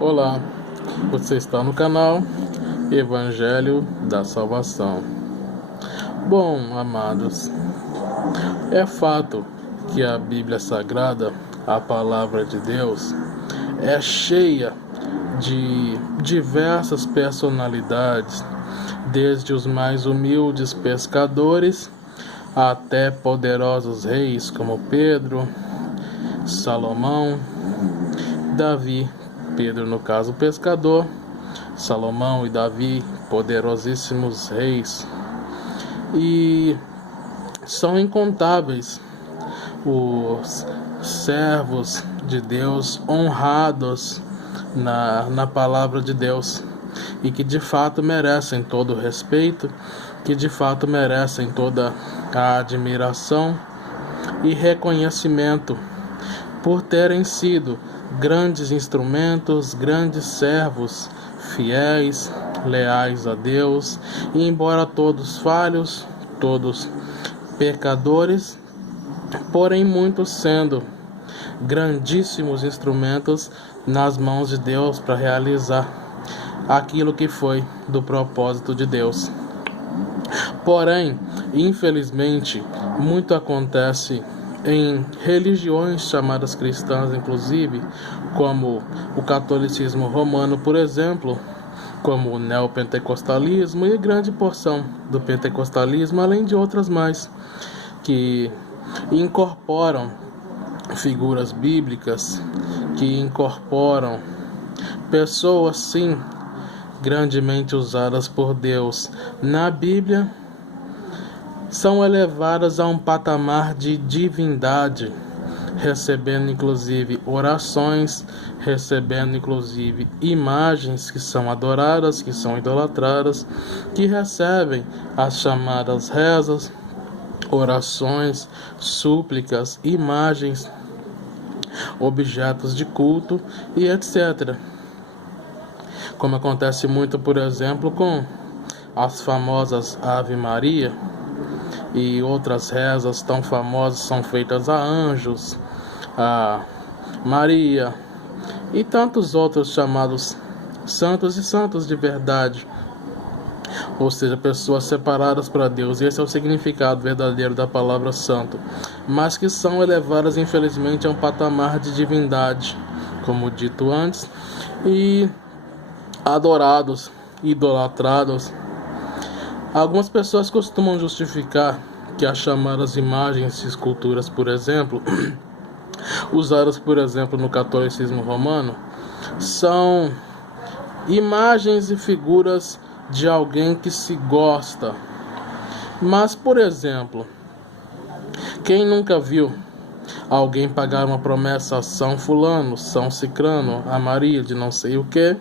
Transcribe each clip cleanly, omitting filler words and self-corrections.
Olá, você está no canal Evangelho da Salvação. Bom, amados, é fato que a Bíblia Sagrada, a Palavra de Deus, é cheia de diversas personalidades, desde os mais humildes pescadores até poderosos reis como Pedro, Salomão, Davi. Pedro, no caso, pescador, Salomão e Davi, poderosíssimos reis. E são incontáveis os servos de Deus honrados na palavra de Deus e que de fato merecem todo o respeito, que de fato merecem toda a admiração e reconhecimento por terem sido grandes instrumentos, grandes servos, fiéis, leais a Deus, e embora todos falhos, todos pecadores, porém muitos sendo grandíssimos instrumentos nas mãos de Deus para realizar aquilo que foi do propósito de Deus. Porém, infelizmente, muito acontece em religiões chamadas cristãs, inclusive, como o catolicismo romano, por exemplo, como o neopentecostalismo e grande porção do pentecostalismo, além de outras mais, que incorporam figuras bíblicas, que incorporam pessoas, sim, grandemente usadas por Deus na Bíblia, são elevadas a um patamar de divindade, recebendo inclusive orações, recebendo inclusive imagens que são adoradas, que são idolatradas, que recebem as chamadas rezas, orações, súplicas, imagens, objetos de culto e etc. Como acontece muito, por exemplo, com as famosas Ave Maria, e outras rezas tão famosas são feitas a anjos, a Maria e tantos outros chamados santos e santos de verdade, ou seja, pessoas separadas para Deus. E esse é o significado verdadeiro da palavra santo, mas que são elevadas infelizmente a um patamar de divindade, como dito antes, e adorados, idolatrados. Algumas pessoas costumam justificar que as chamadas imagens e esculturas, por exemplo, usadas, por exemplo, no catolicismo romano, são imagens e figuras de alguém que se gosta. Mas, por exemplo, quem nunca viu alguém pagar uma promessa a São Fulano, São Cicrano, a Maria de não sei o que,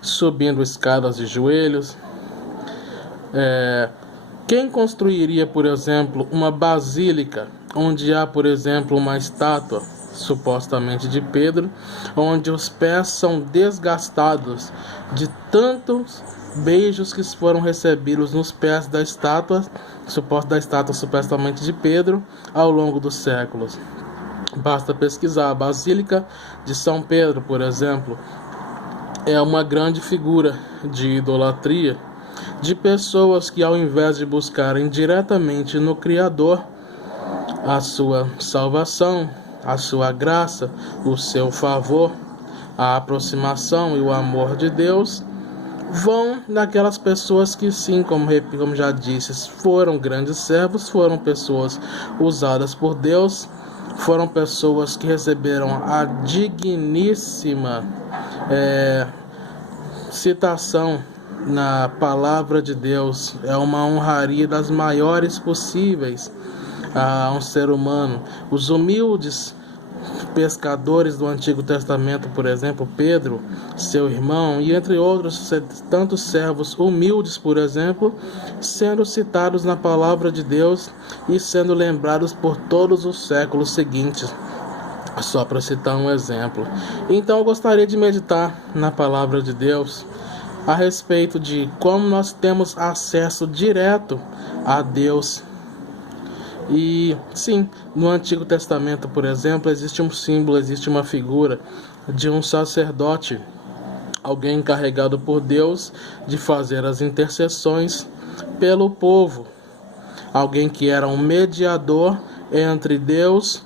subindo escadas de joelhos? Quem construiria, por exemplo, uma basílica onde há, por exemplo, uma estátua, supostamente de Pedro, onde os pés são desgastados de tantos beijos que foram recebidos nos pés da estátua supostamente de Pedro, ao longo dos séculos? Basta pesquisar. A Basílica de São Pedro, por exemplo, é uma grande figura de idolatria, de pessoas que, ao invés de buscarem diretamente no Criador a sua salvação, a sua graça, o seu favor, a aproximação e o amor de Deus, vão naquelas pessoas que, sim, como já disse, foram grandes servos, foram pessoas usadas por Deus, foram pessoas que receberam a digníssima citação na palavra de Deus. É uma honraria das maiores possíveis a um ser humano. Os humildes pescadores do Antigo Testamento, por exemplo, Pedro, seu irmão, e entre outros tantos servos humildes, por exemplo, sendo citados na palavra de Deus e sendo lembrados por todos os séculos seguintes, só para citar um exemplo. Então eu gostaria de meditar na palavra de Deus a respeito de como nós temos acesso direto a Deus. E sim, no Antigo Testamento, por exemplo, existe um símbolo, existe uma figura de um sacerdote alguém encarregado por Deus de fazer as intercessões pelo povo, alguém que era um mediador entre Deus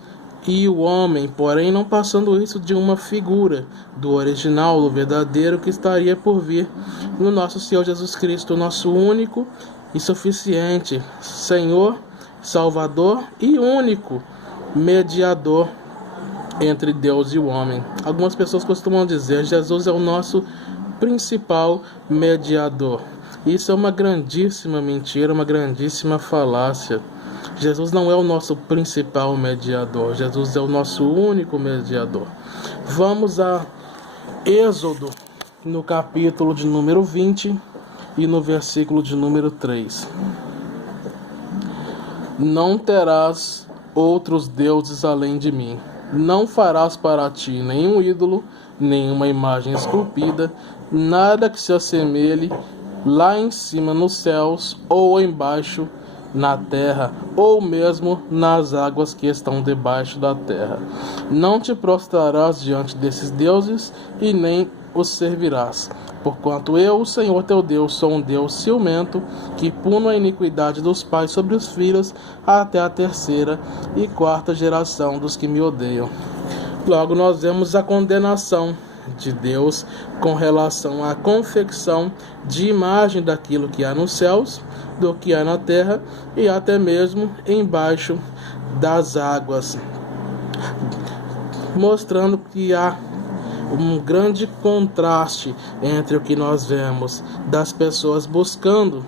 e o homem, porém não passando isso de uma figura do original, do verdadeiro que estaria por vir no nosso Senhor Jesus Cristo, nosso único e suficiente Senhor, Salvador e único mediador entre Deus e o homem. Algumas pessoas costumam dizer: Jesus é o nosso principal mediador. Isso é uma grandíssima mentira, uma grandíssima falácia. Jesus não é o nosso principal mediador. Jesus é o nosso único mediador. Vamos a Êxodo, no capítulo de número 20 e no versículo de número 3. Não terás outros deuses além de mim. Não farás para ti nenhum ídolo, nenhuma imagem esculpida, nada que se assemelhe lá em cima nos céus, ou embaixo na terra, ou mesmo nas águas que estão debaixo da terra. Não te prostrarás diante desses deuses, e nem os servirás. Porquanto eu, o Senhor teu Deus, sou um Deus ciumento, que puno a iniquidade dos pais sobre os filhos, até a 3ª e 4ª geração dos que me odeiam. Logo nós vemos a condenação de Deus com relação à confecção de imagem daquilo que há nos céus, do que há na terra e até mesmo embaixo das águas, mostrando que há um grande contraste entre o que nós vemos das pessoas buscando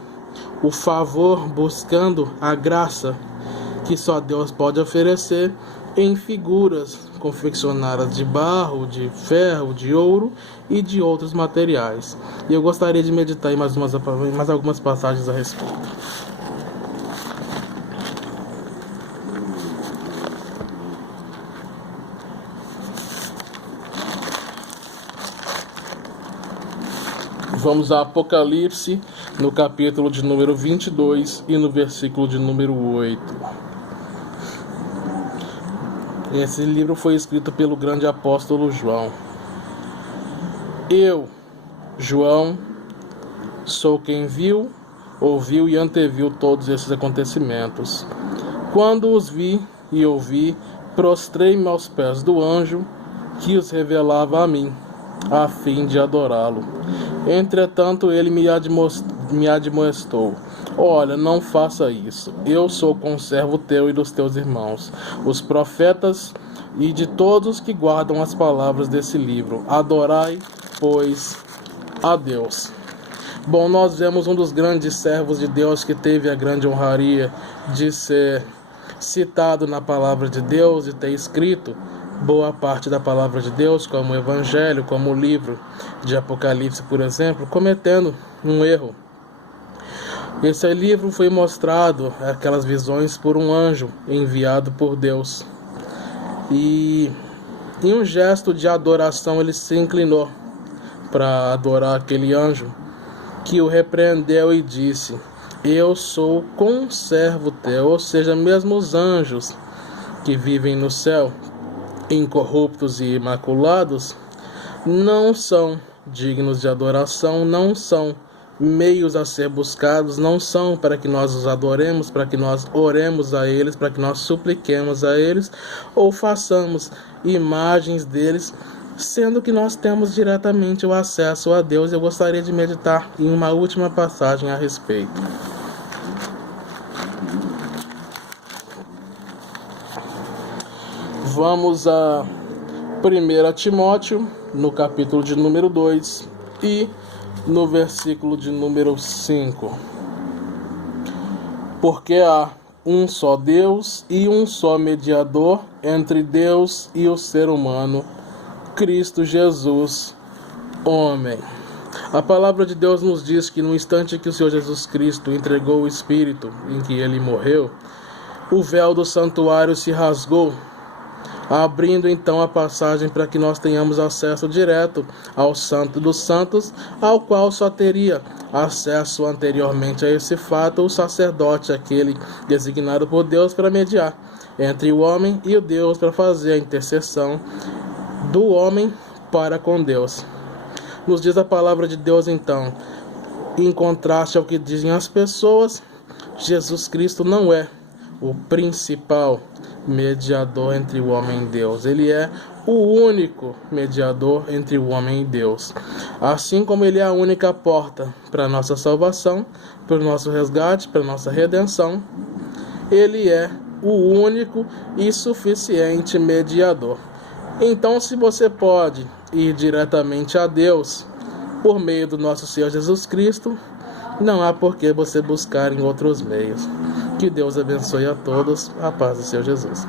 o favor, buscando a graça que só Deus pode oferecer em figuras confeccionadas de barro, de ferro, de ouro e de outros materiais. E eu gostaria de meditar em mais algumas passagens a respeito. Vamos a Apocalipse, no capítulo de número 22 e no versículo de número 8. Esse livro foi escrito pelo grande apóstolo João. Eu, João, sou quem viu, ouviu e anteviu todos esses acontecimentos. Quando os vi e ouvi, prostrei-me aos pés do anjo que os revelava a mim, a fim de adorá-lo. Entretanto, ele me admoestou: olha, não faça isso. Eu sou conservo teu e dos teus irmãos, os profetas, e de todos que guardam as palavras desse livro. Adorai, pois, a Deus. Bom, nós vemos um dos grandes servos de Deus que teve a grande honraria de ser citado na palavra de Deus e ter escrito boa parte da palavra de Deus, como o Evangelho, como o livro de Apocalipse, por exemplo, cometendo um erro. Esse livro foi mostrado, aquelas visões, por um anjo enviado por Deus. E em um gesto de adoração, ele se inclinou para adorar aquele anjo, que o repreendeu e disse: eu sou conservo teu, ou seja, mesmo os anjos que vivem no céu, incorruptos e imaculados, não são dignos de adoração, não são meios a ser buscados, não são para que nós os adoremos, para que nós oremos a eles, para que nós supliquemos a eles ou façamos imagens deles, sendo que nós temos diretamente o acesso a Deus. Eu gostaria de meditar em uma última passagem a respeito. Vamos a 1 Timóteo, no capítulo de número 2 e no versículo de número 5. Porque há um só Deus e um só mediador entre Deus e o ser humano, Cristo Jesus, homem. A palavra de Deus nos diz que no instante que o Senhor Jesus Cristo entregou o Espírito, em que ele morreu, o véu do santuário se rasgou, abrindo então a passagem para que nós tenhamos acesso direto ao Santo dos Santos, ao qual só teria acesso anteriormente a esse fato o sacerdote, aquele designado por Deus para mediar entre o homem e o Deus, para fazer a intercessão do homem para com Deus. Nos diz a palavra de Deus, então, em contraste ao que dizem as pessoas, Jesus Cristo não é o principal mediador entre o homem e Deus. Ele é o único mediador entre o homem e Deus. Assim como ele é a única porta para a nossa salvação, para o nosso resgate, para a nossa redenção, ele é o único e suficiente mediador. Então, se você pode ir diretamente a Deus por meio do nosso Senhor Jesus Cristo, não há por que você buscar em outros meios. Que Deus abençoe a todos. A paz do Senhor Jesus.